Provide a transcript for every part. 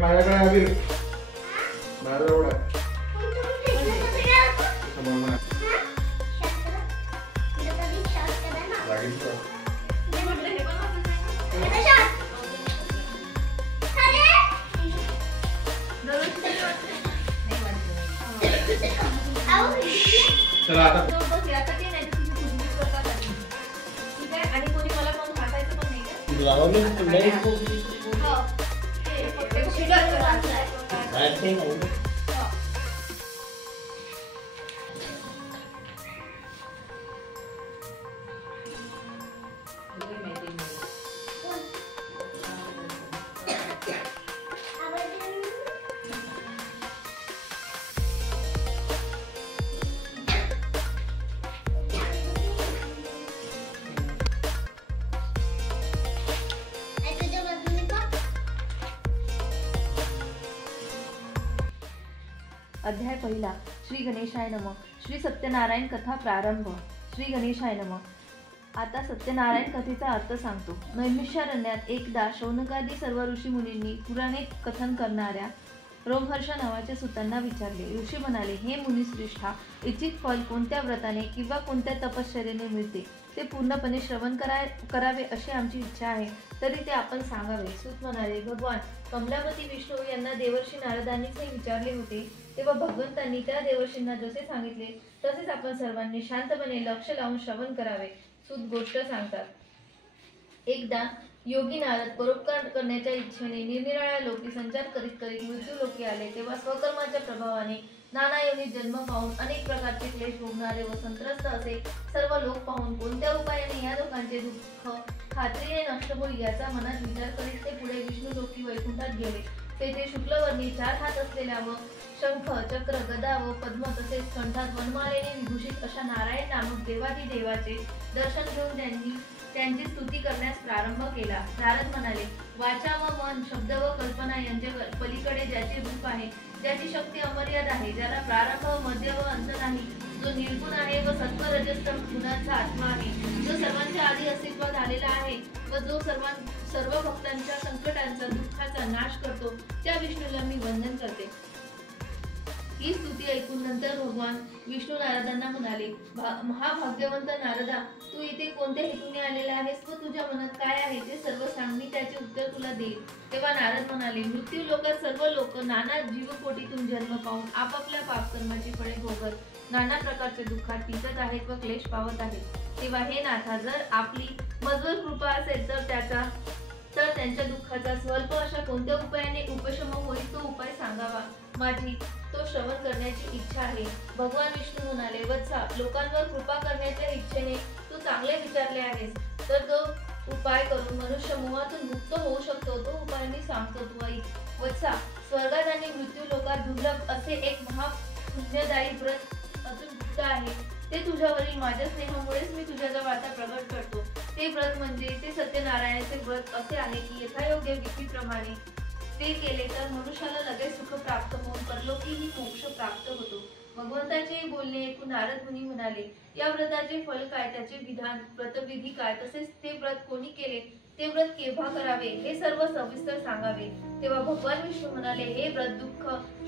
माझ्याकडे अबीर माझ्याजवळ आहे. चला आता आणि कोणी मला पण वाटायचं पण नाही का? अध्याय पहिला. श्री गणेशाय नमः. श्री सत्यनारायण कथा प्रारंभ. श्री गणेशाय नमः. आता सत्यनारायण कथेचा अर्थ सांगतो. नैमिषारण्यात एकदा शौनकादी सर्व ऋषी मुनींनी पुराणे कथन करणाऱ्या रोमहर्ष नावाच्या सुतांना विचारले. ऋषी म्हणाले, हे मुनिश्रेष्ठा, इच्छित फल कोणत्या व्रताने किंवा कोणत्या तपश्चर्येने मिळते ते पूर्णपणे श्रवण करावे अशी आमची इच्छा आहे, तरी ते आपण सांगावे. सूत म्हणाले, भगवान कमलापती विष्णू यांना देवर्षी नारदांनीच हे विचारले होते, तेव्हा भगवंतांनी त्या देवर्षींना जसे सांगितले तसेच आपण सर्वांनी शांतपणे लक्ष लावून श्रवण करावे. सूत गोष्ट सांगतात. एकदा योगी नारद परोपकार करण्याच्या इच्छेने निरनिराळ्या लोकी संचार करीत करीत मृत्यू लोकी आले. तेव्हा स्वकर्माच्या प्रभावाने नाना योनीत जन्म पाहून अनेक प्रकारचे क्लेश भोगणारे व संत्रस्त असे सर्व लोक पाहून कोणत्या उपायाने या लोकांचे दुःख खात्रीने नष्ट होईल याचा मनात विचार करीत ते पुढे विष्णू लोकी वैकुंठात गेले. तेथे शुक्लवर्णी 4 हात असलेल्या व शंख चक्र गदा व पद्म तसेच कंठात वनमालेने विभूषित अशा नारायण नामक देवाचे दर्शन घेऊन त्यांची स्तुती करण्यास प्रारंभ केला. नारद म्हणाले, वाचा व मन शब्द व कल्पना यांच्या पलीकडे ज्याचे रूप आहे, ज्याची शक्ती अमर्याद आहे, ज्याला प्रारंभ मध्य व अंत नाही, जो निर्गुण आहे व सत्व रजस्तम गुणांचा आत्मा आहे, जो सर्वांच्या आधी अस्तित्वात आलेला आहे व जो सर्व भक्तांच्या संकटांचा दुःखाचा नाश करतो, त्या विष्णूला मी वंदन करते. ही स्तुती ऐकून नंतर भगवान विष्णू नारदांना म्हणाले, महाभाग्यवंत नारदा, तू इथे कोणत्या हेतूने आलेला आहेस व तुझ्या मनात काय आहे ते सर्व सांग, मी त्याचे उत्तर तुला देईल. तेव्हा नारद म्हणाले, मृत्यू लोकात सर्व लोक नाना जीवकोटीतून जन्म पाहून आपापल्या पापकर्माची फळे भोगत नाना प्रकारचे दुःखात पिसत आहेत व क्लेश पावत आहेत. तेव्हा हे नाथा, जर आपली मजबूत कृपा असेल तर त्यांच्या दुःखाचा स्वल्प अशा कोणत्या उपायाने उपशम होईल तो उपाय सांगावा. माझी तो श्रवण करण्याची इच्छा आहे. भगवान विष्णू म्हणाले, वत्सा, लोकांवर कृपा करण्याच्या इच्छेने तू चांगले विचारले आहेस, तर जो उपाय करून मनुष्य मोहातून मुक्त होऊ शकतो तो उपाय मी सांगतो, तू ऐक. वत्सा, स्वर्गात आणि मृत्यू लोकात दुर्लभ असे एक महापुण्यदायी व्रत अजून गुप्त आहे. ते तुझ्यावरील माझ्या स्नेहामुळेच मी तुझ्याजवळ आता प्रगट करतो. ते व्रत म्हणजे ते सत्यनारायणाचे व्रत असे आहे की यथायोग्य विधीप्रमाणे ते केले तर मनुष्याला लगेच सुख प्राप्त होऊन परलोकीही मोक्ष प्राप्त होतो. भगवंताचे बोलणे ऐकून नारद मुनी म्हणाले, या व्रताचे फल काय, त्याचे विधान व्रतविधी काय, तसेच ते व्रत कोणी केले, ते व्रत केव्हा करावे, हे सर्व सविस्तर सांगावे. तेव्हा भगवान विष्णू म्हणाले, हे व्रत दुःख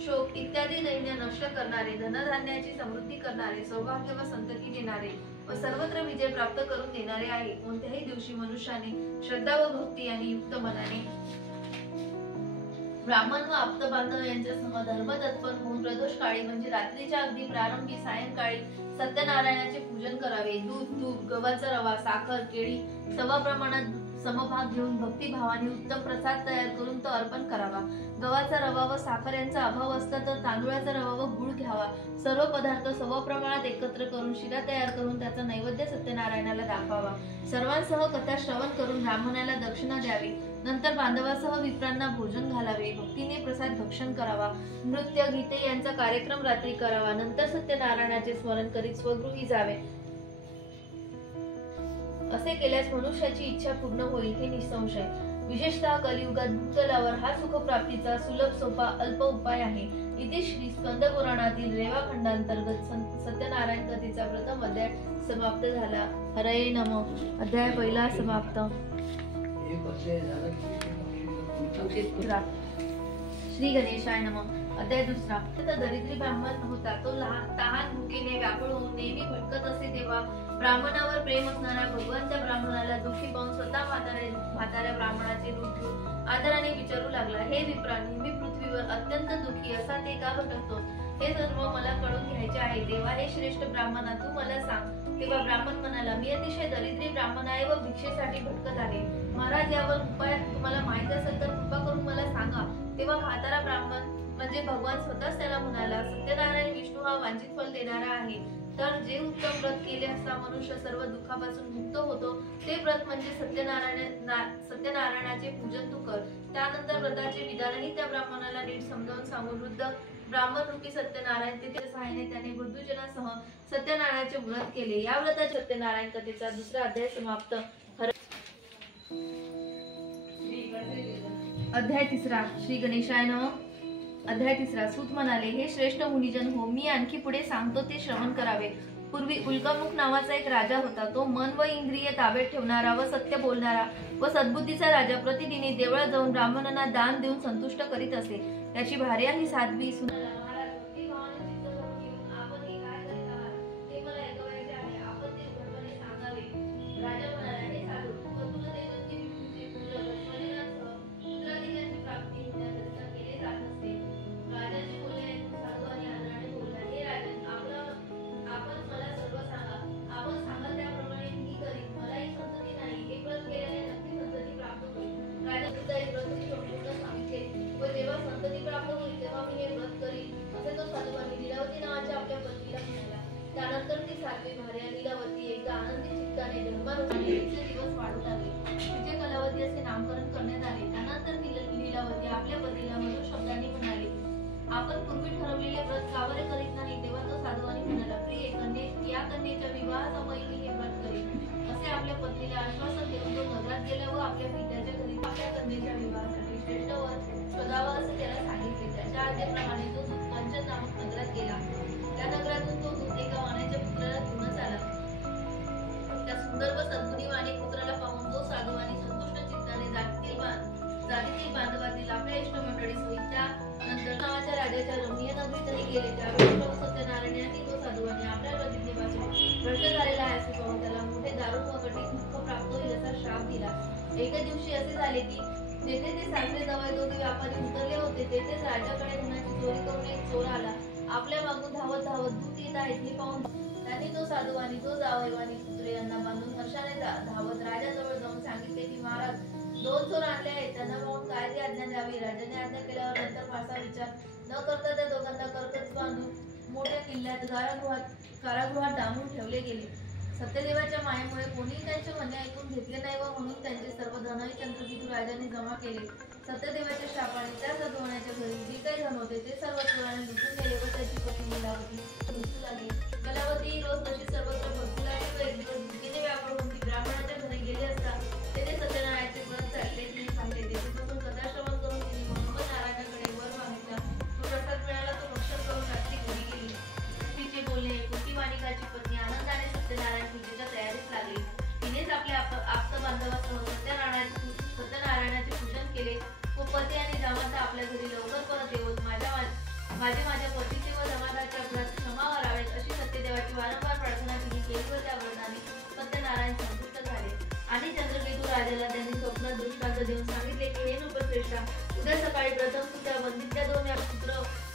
शोक इत्यादी दैन्य नष्ट करणारे, धनधान्याची समृद्धी करणारे, सौभाग्य व संतती देणारे व सर्वत्र विजय प्राप्त करून देणारे आहे. कोणत्याही दिवशी मनुष्याने श्रद्धा व भक्ती आणि युक्त मनाने ब्राह्मण व आप्तबांधव यांच्यासह धर्मतत्पर होऊन प्रदोष काळी म्हणजे रात्रीच्या अगदी प्रारंभी सायंकाळी सत्यनारायणाचे पूजन करावे. दूध, तूप, गव्हाचा रवा, साखर, केळी समप्रमाणात समभाग घेऊन भक्तिभावाने उत्तम प्रसाद तयार करून तो अर्पण करावा. गव्हाचा रवा व साखर यांचा अभाव असला तर तांदूळाचा रवा व गुळ घ्यावा. सर्व पदार्थ समप्रमाणात एकत्र करून शिरा तयार करून त्याचा नैवेद्य सत्यनारायणाला दाखवावा. सर्वांसह कथा श्रवण करून ब्राह्मणाला दक्षिणा द्यावी. नंतर बांधवासह विप्रांना भोजन घालावे. भक्तीने प्रसाद भक्षण करावा. नृत्य, गीते यांचा कार्यक्रम रात्री करावा. नंतर सत्यनारायणाचे स्मरण करीत स्वगृही जावे. असे केल्यास मनुष्याची इच्छा पूर्ण होईल हे निसंशय. विशेषतः कलियुगात भूतलावर हा सुखप्राप्तीचा सुलभ सोपा अल्प उपाय आहे. इथे श्री स्कंद पुराणातील रेवाखंडांतर्गत सत्यनारायण कथेचा प्रथम अध्याय समाप्त झाला. हरये नमः. अध्याय पहिला समाप्त. श्री गणेशाय नमः. अध्याय दुसरा. तर दरिद्री ब्राह्मण होता. तो तहान भुकेने व्याकुळ होऊन नेहमी भटकत असे. तेव्हा ब्राह्मणावर प्रेम असणारा भगवान त्या ब्राह्मणाला दुःखी पाहून स्वतः म्हाताऱ्या ब्राह्मणाचे रूप घेऊन आदराने विचारू लागला, हे विप्रा, नेहमी पृथ्वीवर अत्यंत दुःखी असा ते का भटकतो? हे सर्व मला कळून घ्यायचे आहे. तेव्हा हे श्रेष्ठ ब्राह्मणा, तू मला सांग. तेव्हा ब्राह्मण म्हणाला, मी अतिशय दरिद्री ब्राह्मण आहे व भिक्षेसाठी भटकत आहे. महाराज, यावर उपाय तुम्हाला माहित असेल तर कृपा करून मला सांगा. तेव्हा म्हातारा ब्राह्मण म्हणजे भगवान स्वतःच त्याला म्हणाला, सत्यनारायण विष्णू हा वांछित फल देणारा आहे. तर जे उत्तम व्रत केले असता मनुष्य सर्व दुःखापासून मुक्त होतो ते व्रत म्हणजे सत्यनारायणाचे पूजन तू कर. त्यानंतर व्रताचे विधानही त्या ब्राह्मणाला नीट समजावून सांगून वृद्ध ब्राह्मण रूपी सत्यनारायण तेथे सहाय्याने त्याने बंधुजनासह सत्यनारायणाचे व्रत केले. या व्रताच्या सत्यनारायण कथेचा दुसरा अध्याय समाप्त. अध्याय तिसरा. श्री गणेशाय नमः. अध्याय तिसरा. सूत म्हणाले, हे श्रेष्ठ मुनिजन हो, मी आणखी पुढे सांगतो ते श्रवण करावे. पूर्वी उल्कामुख नावाचा एक राजा होता. तो मन व इंद्रिय ताब्यात ठेवणारा व सत्य बोलणारा व सद्बुद्धीचा राजा प्रतिदिनी देवळात जाऊन ब्राह्मणांना दान देऊन संतुष्ट करीत असे. त्याची भार्या ही साध्वी त्यानंतर ती साध्वी भार्या लीलावती एकदा आनंदी चित्ताने धर्मानुसार दिवस वाढू लागली. तिचे कलावती असे नामकरण करण्यात आले. त्यानंतर लीलावती आपल्या पतीला मधुर शब्दांनी म्हणाली, आपण पूर्वी ठरवलेले व्रत का बरे करीत नाही? तेव्हा तो साधूवानी म्हणाला, प्रिय कन्ये, या कन्येच्या विवाहासमयी मी हे व्रत करीन. असे आपल्या पत्नीला आश्वासन देऊन तो नगरात गेला व आपल्या पित्याच्या घरी आपल्या कन्येच्या विवाहासाठी श्रेष्ठ वर शोधावा असे त्याला सांगितले. त्याच्या आज्ञेप्रमाणे तो दूत कांचन नामक नगरात गेला. त्या नगरातून तो दूत एका वाण्याच्या पुत्राला घेऊनच आला. त्या सुंदर व सद्गुणी वाणी पुत्राला पाहून तो साधू आणि संतुष्ट चित्ताने जातीतील बांधवातील आपल्या इष्ट मंडळी सहित त्यानंतर नावाच्या राजाच्या रमणीय नगरीतही गेले. त्यावेळी प्रभू सत्यनारायण यांनी तो साधू आणि आपल्या प्रतिज्ञेपासून भ्रष्ट झालेला आहे असे पाहून त्याला मोठे दारुण व कठीण दुःख प्राप्त होईल असा श्राप दिला. एके दिवशी असे झाले की जेथे ते सासरे जवळ दोघे व्यापारी उतरले होते तेथेच राजाकडे धनाची चोरी करून एक चोर आला. आपल्या मागून धावत दूत येत आहेत हे पाहून त्यांनी तो साधू आणि तो जावईवाणी पुत्र यांना बांधून हर्षाने धावत राजाजवळ जाऊन सांगितले की महाराज, दोन चोर आणले आहेत. त्यांना पाहून काय ती आज्ञा द्यावी? राजाने आज्ञा केल्यावर नंतर फारसा विचार न करता त्या दोघांना कर्कच बांधून मोठ्या किल्ल्यात कारागृहात डांबून ठेवले गेले. सत्यदेवाच्या मायेमुळे कोणीही त्यांचे म्हणणे ऐकून घेतले नाही व म्हणून त्यांचे सर्व धनही चंद्रकेतू राजाने जमा केले. सत्यदेवाच्या शापाने त्या साधूवाण्याच्या घरी जे काही धन होते ते सर्व चोराने लुटून गेले व त्याची पत्नी लीलावती मृत्यू झाली. कलावती रोज तशी सर्वत्र भरपूर लागली व एक दिवस भुकेने व्याकुळ होऊन ती ब्राह्मणाच्या घरी गेली असता तेथे सत्यनारायणाचे व्रत चालले तिने पाहिले. तेथे बसून कथाश्रवण करून तिने भगवान नारायणाकडे वर मागितला. तो प्रसाद मिळाला तो भक्षण करून रात्री घरी गेली. तिचे बोलणे ऐकून वाणिकाची पत्नी आनंदाने सत्यनारायण पूजेच्या तयारीस लागली. तिनेच आपल्या आप्त बांधवासह सत्यनारायणाचे पूजन केले व पती आणि जामाता आपल्या घरी लवकर परत येऊन माझ्या पतीचे व जमाताच्या व्रत क्षमा करावेत अशी सत्यदेवाची वारंवार प्रार्थना तिने केली व त्या व्रताने सत्यनारायण संतुष्ट झाले. आणि चंद्रकेतू राजाला त्यांनी स्वप्नात दृष्टांत देऊन सांगितले की हे नृपश्रेष्ठा, उद्या सकाळी प्रथम तू त्या बंदीतल्या दोन पुत्र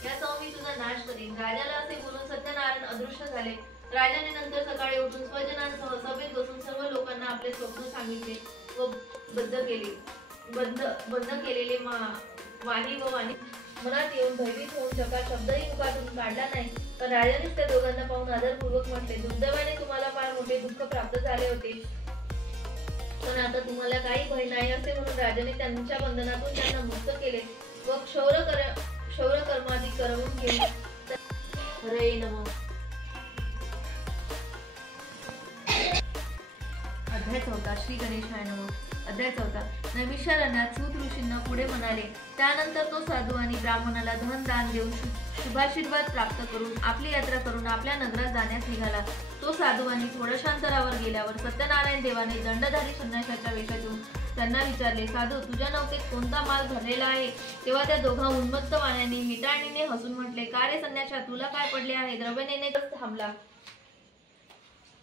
यासह मी तुझा नाश करीन. राजाला असे बोलून सत्यनारायण अदृश्य झाले. राजाने नंतर सकाळी उठून स्वजनांसह सभेत बसून सर्व लोकांना आपले स्वप्न सांगितले व बंद केलेले वाणी मनात येऊन भयभीत होऊन शब्दही मुखातून काढला नाही. पण राजानेच त्या दोघांना पाहून आदरपूर्वक म्हटले, दुर्दैवाने तुम्हाला फार मोठे दुःख प्राप्त झाले होते, पण आता तुम्हाला काही भय नाही. असे म्हणून राजाने त्यांच्या बंधनातून त्यांना मुक्त केले व क्षौर कर्मादी करवून घेऊन हरे नमः. अध्याय 4. श्री गणेशाय नमः. अध्याय 4. नैमिषारण्यात सूत ऋषींना पुढे म्हणाले. त्यानंतर तो साधू आणि ब्राह्मणाला धन दान देऊन शुभाशीर्वाद प्राप्त करून आपली यात्रा करून आपल्या नगरात जाण्यास निघाला. तो साधू आणि थोड्याशा अंतरावर गेल्यावर सत्यनारायण देवाने दंडधारी संन्याशाच्या वेशातून त्यांना विचारले, साधू तुझ्या नौकेत कोणता माल भरलेला आहे? तेव्हा त्या दोघा उन्मत्त वाण्याने मिटाणीने हसून म्हटले, का रे संन्यासा, तुला काय पडले आहे? द्रव्य नेणे थांबला.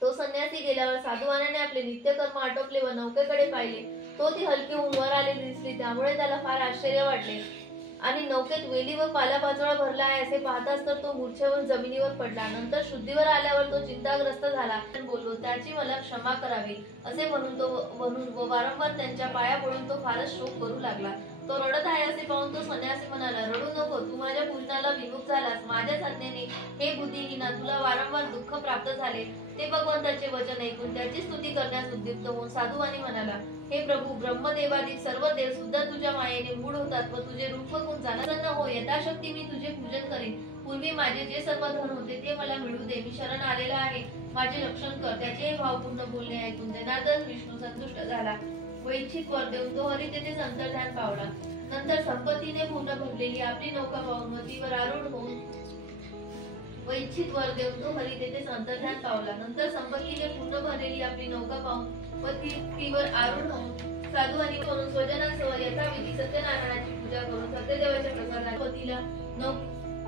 तो संन्यासी गेल्यावर साधुवानाने आपले नित्यकर्म आटोपले व नौकेकडे पाहिले. तो ती हलकी होऊन वर आलेली दिसली, त्यामुळे त्याला फार आश्चर्य वाटले आणि नौकेत वेली व पालापाचोळा भरला आहे असे पाहताच तर तो मूर्छेवरून जमिनीवर पडला. नंतर शुद्धीवर आल्यावर तो चिंताग्रस्त झाला. बोललो, त्याची मला क्षमा करावी असे म्हणून व वारंवार त्यांच्या पाया पडून तो फारच शोक करू लागला. तो रडत आहे असे पाहून तो संन्यासी म्हणाला, रडू नको, तू माझ्या पूजनाला विमुख झालास. माझ्याच आज्ञेने हे बुद्धिहीना तुला वारंवार दुःख प्राप्त झाले. ते भगवंताचे वचन ऐकून त्याची स्तुती करण्यास उद्युक्त होऊन साधुवानी म्हणाला, हे प्रभू, ब्रह्मदेवादी सर्व देव सुद्धा तुझ्या मायेने मूढ होतात व तुझे रूप बघून जाणार हो. यथाशक्ती मी तुझे पूजन करेन. पूर्वी माझे जे सर्व धन होते ते मला मिळू दे. मी शरण आलेला आहे, माझे रक्षण कर. त्याचे हे भावपूर्ण बोलणे ऐकून जनार्दन विष्णू संतुष्ट झाला व इच्छित वर देऊन तो हरी तेथेच अंतर्ध्यान पावला. नंतर संपत्तीने पूर्ण भरलेली आपली नौका पाहून मतीवर आरूढ होऊन व इच्छित वर देऊन तो हरी तेथेच अंतर्ध्यान पावला. नंतर संपत्तीने पूर्ण भरलेली आपली नौका पाहून व तीवर आरूढ होऊन साधुवानी करून स्वजनांसह यथाविधी सत्यनारायणाची पूजा करून सत्यदेवाच्या प्रसादाने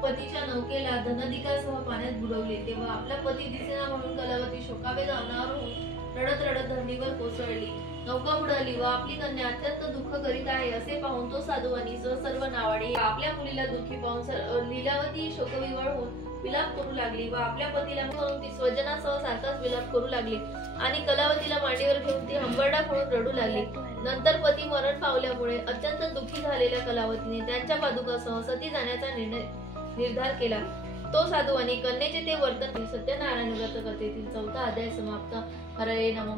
पतीच्या नौकेला धनदिकासह पाण्यात बुडवले. तेव्हा आपला पती दिसेना म्हणून कलावती शोकावेग अनावर होऊन रडत रडत धरणीवर कोसळली. नौका बुडाली व आपली कन्या अत्यंत दुःख करीत आहे असे पाहून तो साधुवानी सर्व नावाडी आपल्या मुलीला दुःखी पाहून लीलावती शोकविवळ होऊन विलाप करू लागली व आपल्या पतीला म्हणून ती स्वजनासह सारखाच विलाप करू लागली आणि कलावतीला मांडीवर घेऊन ती हंबरडा म्हणून रडू लागली. नंतर पती मरण पावल्यामुळे अत्यंत दुःखी झालेल्या कलावतीने त्यांच्या पादुकासह सती जाण्याचा निर्धार केला. तो साधू आणि कन्येचे ते वर्तन सत्यनारायण व्रत कथेतील 4था अध्याय समाप्त. हरये नमः.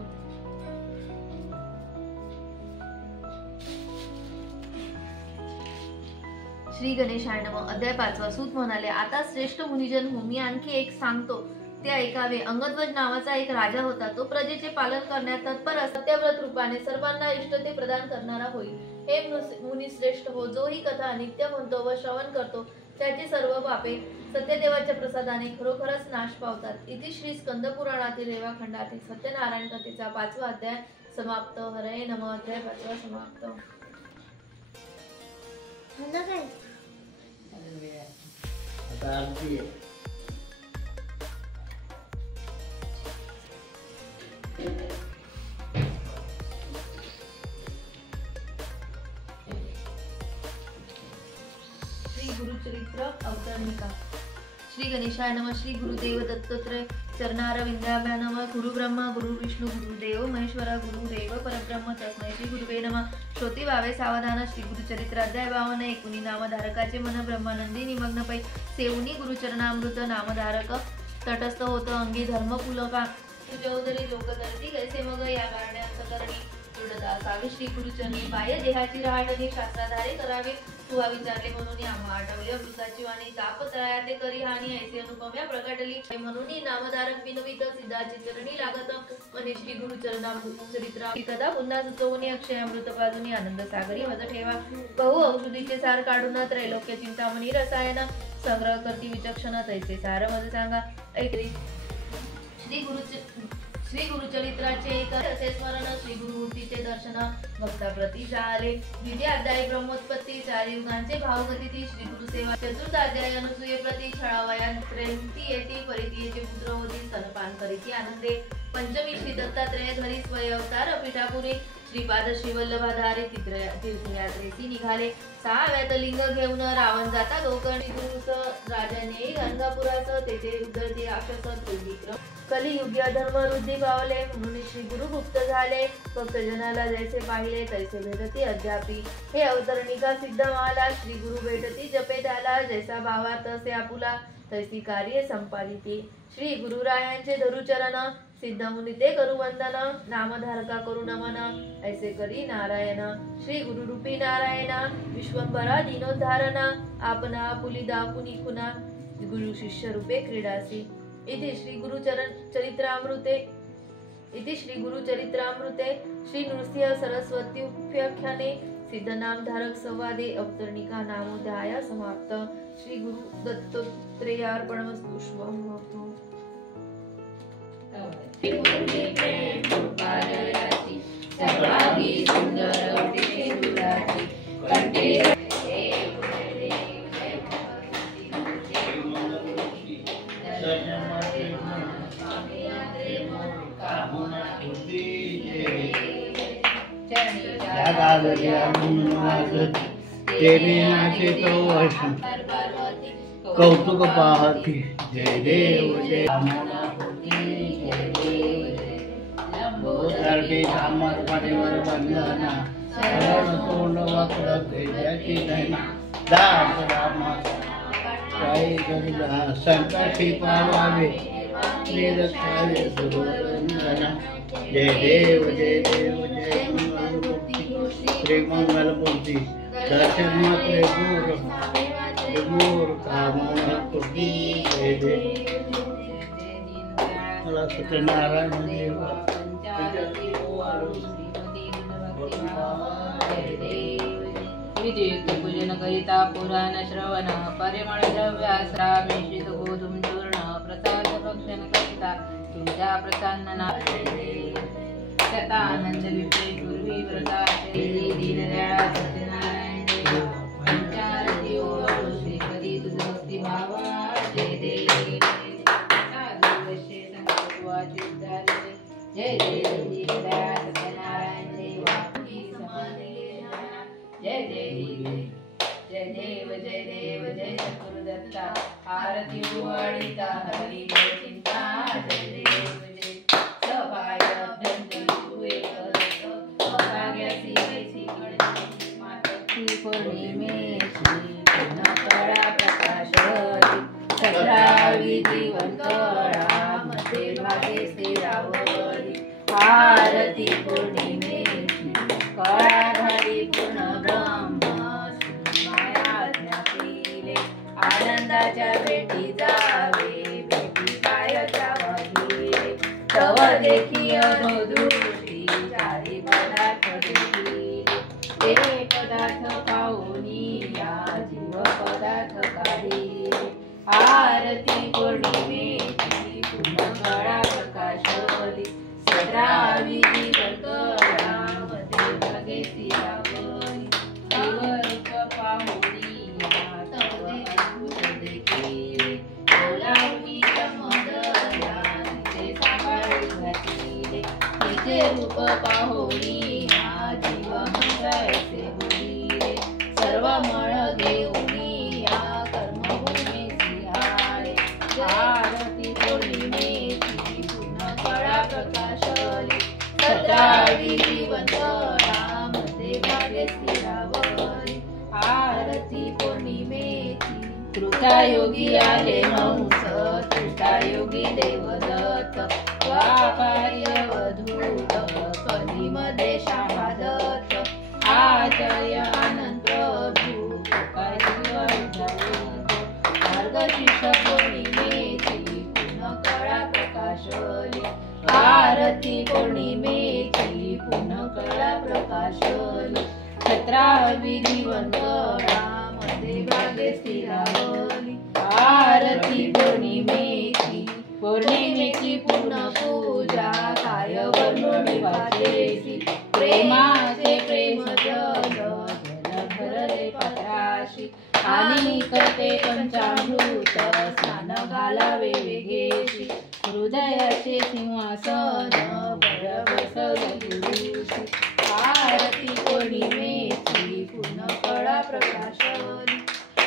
श्री गणेशाय नमः. अध्याय 5. सूत म्हणाले, आता श्रेष्ठ मुनिजन हो, मी आणखी एक सांगतो ते ऐकावे. अंगध्वज नावाचा एक राजा होता. तो प्रजेचे पालन करण्यात तत्पर सत्यव्रत रूपाने सर्वांना इष्टते प्रदान करणारा होईल. हे मुनी श्रेष्ठ हो, जो ही कथा नित्य म्हणतो व श्रवण करतो त्याची सर्व पापे सत्यदेवाच्या प्रसादाने खरोखरच नाश पावतात. इति श्री स्कंद पुराणातील रेवाखंडातील सत्यनारायण कथेचा 5वा अध्याय समाप्त. हरये नमः. अध्याय 5 समाप्त. श्री गुरुचरित्र अवतरणिका. श्री गणेशाय नमः. श्री गुरुदेव दत्तात्रय चरणारविंदाभ्या नमः. गुरु ब्रह्मा गुरु विष्णू गुरुदेव महेश्वरा गुरुदेव परब्रह्म तस्मै श्री गुरुवे नमः. श्रोती व्हावे सावधान. श्री गुरुचरित्र अध्याय 52. एकूणी नामधारकाचे मन ब्रह्मानंदी निमग्न पै सेवनी गुरुचरणामृत नामधारक तटस्थ होत अंगी धर्मपुलका तुझ्या लोकतरती कैसे मग या कारणात करणी दृढता सावी. श्री गुरुचरणी बाह्य देहाची राहणी शास्त्राधारे करावे. तुवा विचारले म्हणून आम्हा आठवले अमृताची वाणी ताप तळया ते करी हानी ऐसे अनुपम्या प्रकटली म्हणून नामधारक विनवित सिद्धाची चरणी लागत म्हणे. श्री गुरुचरणामृतचरित्र कदा पुन्हा सुचवणी अक्षय अमृत पाजूनी आनंद सागरी मज ठेवा. बहु औषधीचे सार काढून त्रैलोक्य चिंतामणी रसायन संग्रह करती विचक्षण तैसे सार मज सांगा ऐकली. श्री गुरुचरित्राचे असे स्मरण. श्री गुरुमूर्तीचे दर्शन भक्ताप्रती झाले. द्वितीय अध्याय ब्रह्मोत्पत्ती. 4 युगांचे भावगती. श्री गुरुसेवा. चतुर्थ अध्याय अनुसूये प्रती छळावया प्रेमती येती परितीयेचे पुत्र होती स्तनपान करीती आनंदे. पंचमी श्री दत्तात्रय धरी स्वय अवतार पिठापुरी. श्रीपाद श्रीवल्लभाधारे तीर्थयात्रेसी निघाले. 6व्यात लिंग घेऊन रावण जाता गोकर्णी. गुरुस राजाने गंगापुरास तेथे उदरती राक्षस त्रिविक्रम. कलियुगी अधर्म वृद्धी पावले म्हणून श्री गुरु गुप्त झाले. भक्तजनाला जैसे पाहिले तैसे भेटती अद्यापि. हे अवतरणिका सिद्ध माला. श्री गुरु भेटती जपे त्याला जैसा भावा तसे आपुला तैसी कार्य संपादिती. श्री गुरुरायांचे धरुचरण सिद्ध मुनी ते करू वंदन. नामधारका करू नमन ऐसे करी नारायण. श्री गुरुरूपी नारायण विश्वंभरा दीनोद्धारणा. आपणा आपुली दापुनी खुना गुरु शिष्य रूपे क्रीडासी. इति श्री गुरुचरित्रामृते श्री नृसिंह सरस्वती उपाख्याने सिद्ध नामधारक संवादे अवतरणिका नामोध्याय समाप्त. श्री गुरु दत्तात्रेयार्पणमस्तु. शुभं भवतु. सर्वांगी सुंदर कालच्या वाजत तेने नाचित वशन कौतुक पाहती जय देव जय लंबोदर्पी समर्पणेवर वंदना शरण तोंड वक्र तेजाची धना दास रामा काही गरुडा संकटी पावावे निरक्षावे सुरवंदना जय देव जय मंगलमूर्ती श्री मंगलमूर्ती दर्शन मात्रे दूर कामूर्ती जय देव मला सत्यनारायण देव विधियुक्त पूजन करिता पुराण श्रवण परिमळ द्रव्यासरा मिश्रित गोधूम चूर्ण प्रसाद भक्षण करिता तुमच्या प्रसन्न शतानंद विषय पूर्वी व्रताचे दीनदयाळ सत्यनारायण देव पंचारती ओवाळू श्रीपदी तुझ भक्ती भावा जय देव साधू वैश्य संकल्पवाची उद्धारी जय जय दीनदयाळ सत्यनारायण देवा जय देव जय गुरुदत्ता आरती उवाळीता हरी चिंता जय देव जय सभाय अभ्यंतरी भाग्यासी मातृ पौर्णिमेची कळा प्रकाश सतरावी जीवन कळा मध्ये भागे स्थिरावली आरती पौर्णिमेची कळा घडी पूर्ण ब्रह्म आनंदाच्या भेटी जावे भेटी पायाच्या वहिरे तव देखी अधोदृष्टी चारी पदार्थ देखी ते पदार्थ पाहुनी या जीव पदार्थ काही आरती पौर्णिमेची पूर्ण कळा प्रकाशवली सतरावी जीवन कळा मध्ये भागे स्थिरावली देवरूप पाहुनी रूप पाहोनी जीव हंसायचे बोलिले सर्व मळ घेऊनी या कर्मभूमीसी आले आरती पौर्णिमेची पूर्ण कळा प्रकाशली सतरावी जीवन मध्ये भागे स्थिरावली आरती पौर्णिमेची कृतायोगी आले हंस कृतायोगी देवदत्त व्यापारी अवधूत कधीमध्ये शाहादत्त आचार्य आनंद प्रभू मार्गशीर्ष पौर्णिमेची पूर्ण कळा प्रकाशली आरती पौर्णिमेची पूर्ण कळा प्रकाशली सतरावी जीवन मध्ये भागे स्थिरावली आरती पौर्णिमेची पूर्ण पूजा काय वर्णोनी वाचेसी प्रेमाचे प्रेम जल भरले पात्राशी आणि करते पंचामृत स्नान घालावे वेगेशी हृदयाचे सिंहासन बर बसवले गुरुशी आरती पौर्णिमेची पूर्ण कळा प्रकाशली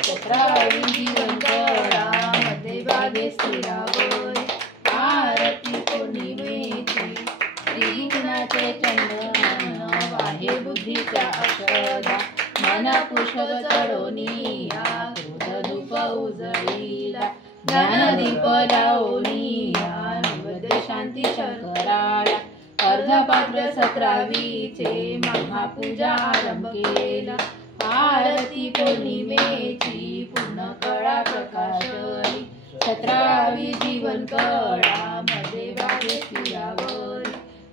सतरावी जीवन कळा मध्ये भागे स्थिरावली आरती पौर्णिमेची श्रीगुणाचे चंदन वाहे बुद्धीच्या अक्षदा मन पुष्प चढवणी क्रोध धूप उजळीला ज्ञानदीप लावणी निवेद्य शांती शंकराला अर्धपात्र सतरावीचे महापूजा आरंभ केला आरती पौर्णिमेची पूर्ण कळा प्रकाशली सतरावी जीवन कळा मध्ये भागे स्थिरावली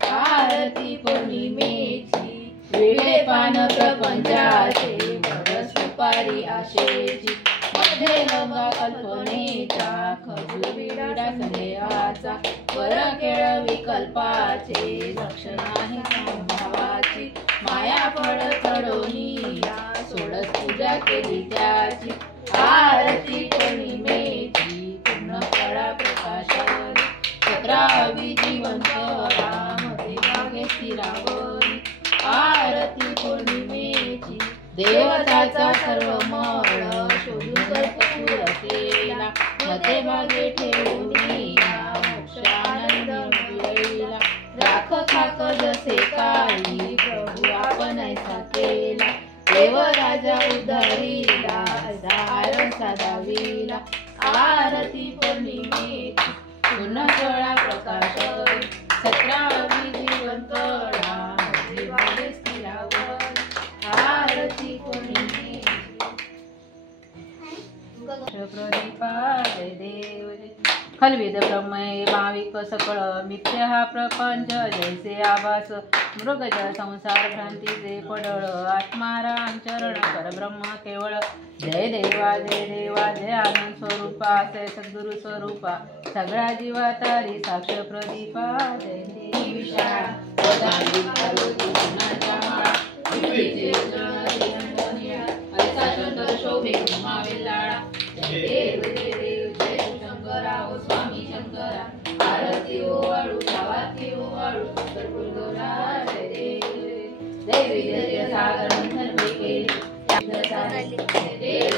आरती पौर्णिमेची वेळे पान प्रपंचाचे वर सुपारी आशेची मध्ये रंगा कल्पनेचा खजूर विडा संदेहाचा वर केळ विकल्पाचे लक्षण आहे संभावाची माया फळ चढवणी सोडस पूजा केली त्याची आरती पौर्णिमेची पूर्ण कळा प्रकाशली सतरावी जीवन कळा मध्ये भागे स्थिरावली आरती पौर्णिमेची देवताचा सर्व मळ शोधून कर्पूर केला मध्यभागी ठेवून मोक्षानंद मिळविला राख खाक जसे काळी प्रभू आपण ऐसा केला देव राजा उधळीला असा दाविला आरती पौर्णिमेची पुन्हा सोळा प्रकाश 17वी दिवंतळा मध्यभागी स्थिरावर आरती पौर्णिमेची प्रदीपाय देव खलविद ब्रह्मये भाविक सकळ मिथ्य हा प्रपंच जैसे आभास मृगज संसार भ्रांतीचे पडळ आत्माराम चरण परब्रह्म केवळ जय देवा जय आनंद स्वरूपा जय सद्गुरु स्वरूपा सगळा जीवा तारी साक्ष प्रदीपा जय देवी विशाळा शोभे जय देव जय शंकरा ओ स्वामी शंकरा आरती ओवाळू गावाती ओवाळू कर्पूरगौरा जय देव जय सागर मंथन केले देव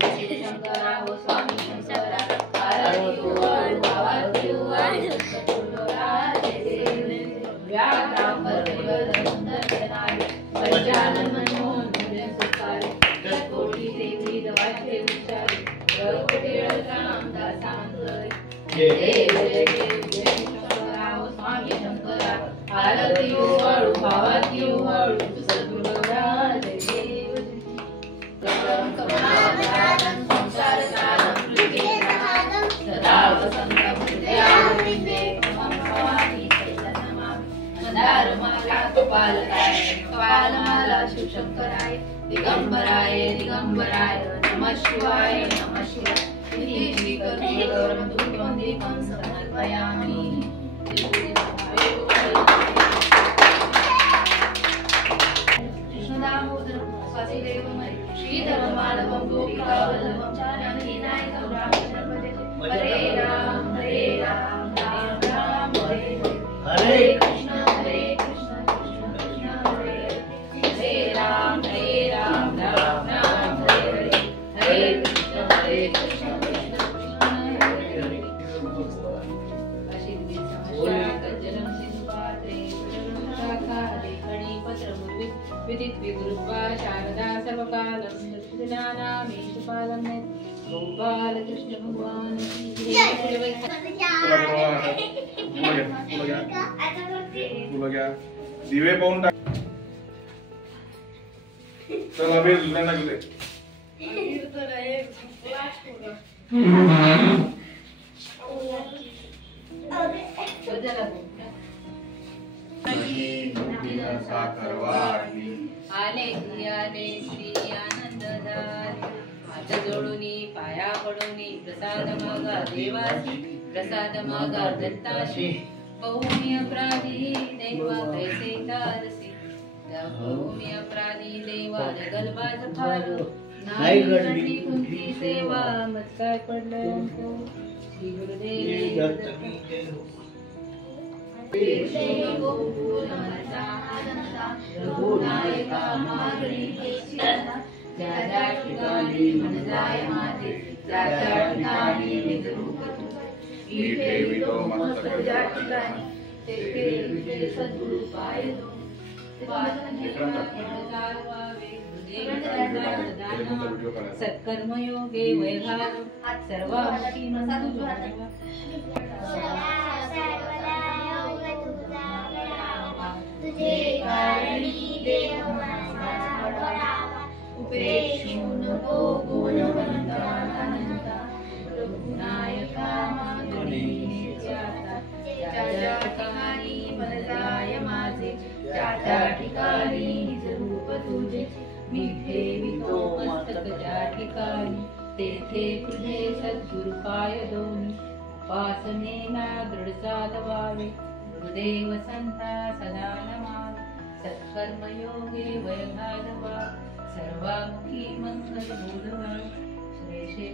जय शंकरा ओ स्वामी शंकरा आरती ओवाळू गावाती ओवाळू कर्पूरगौरा जय देव व्याघ्राम कर्पूरगौरा सुंदर जनावे पंचानन मनमोहन भजन सुखारे कोटी देवी दवाचे उच्चारे जय देव जय शंकरा ओ स्वामी शंकरा आरती ओवाळू भावाती ओवाळू सद्गुरुगौरा जय देव संसार सारं सदा वसंत हृदयावृते भवानी चैतन्यमामि मंदारमाला कपालमाला शिवशंकराय दिगंबराय नमः शिवाय श्रीकर्पूरगौरं धूपं दीपं समर्पयामि कृष्णदामोदरं वासुदेवं श्रीधरं माधवं गोपिकावल्लभं जानकीनायकं रामचन्द्रं हरे राम राम राम हरे कृष्ण कृष्ण कृष्ण हरे हरे राम राम राम हरे हरे कृष्ण कृष्ण कृष्ण हरे कज्जलं सिंधुपात्रे शाखादे फणिपत्रमुर्वि विदित्वि गुरुत्वा शारदा सर्वकालं सच्चिदानंदेषु पालं गोपाल कृष्ण भगवान तुला घ्या दिवे पाहून टाक चल अबे दुसऱ्यांना घेऊ साखर वाढली आले श्री आनंद झाले हात जोडूनी पाया पडूनी प्रसाद मागा देवासी प्रसाद मागा दत्ताशी बहुमी अपराधी देवा कैसे तारसी बहुमी अपराधी देवा जगलबाज फार नाही घडली कुंती सेवा मत काय पडलं श्री गुरुदेव रघुनायका मागणी ज्या ठिकाणी मन जाय माझे त्या ठिकाणी निज रूप तुझे ठेवितो मस्तक ज्या ठिकाणी ते ठेविते सद्गुरु पाय सत्कर्मयोगे वैघारो सर्वांशी मंदू तुझे कारणी देव माझा डोळावा उपेक्षू नको गुणवंता अनंता रघुनायका मागणी ज्याता ज्या ठिकाणी मन जाय माझे त्या ठिकाणी निज रूप तुझे मी ठेवितो मस्तक ज्या ठिकाणी तेथे तुझे सद्गुरु पाय दोन्ही उपासनेला दृढ साधवावे गुरुदेव संता सदा नमावे सत्कर्मयोगे वैघाधवा सर्वामुखी मंगल बोलवा श्रेष्ठे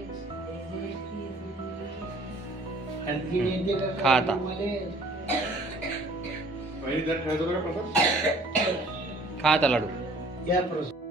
खा आता. पहिली जर ठेवतो का प्रसाद खा आता लाडू. या प्रसाद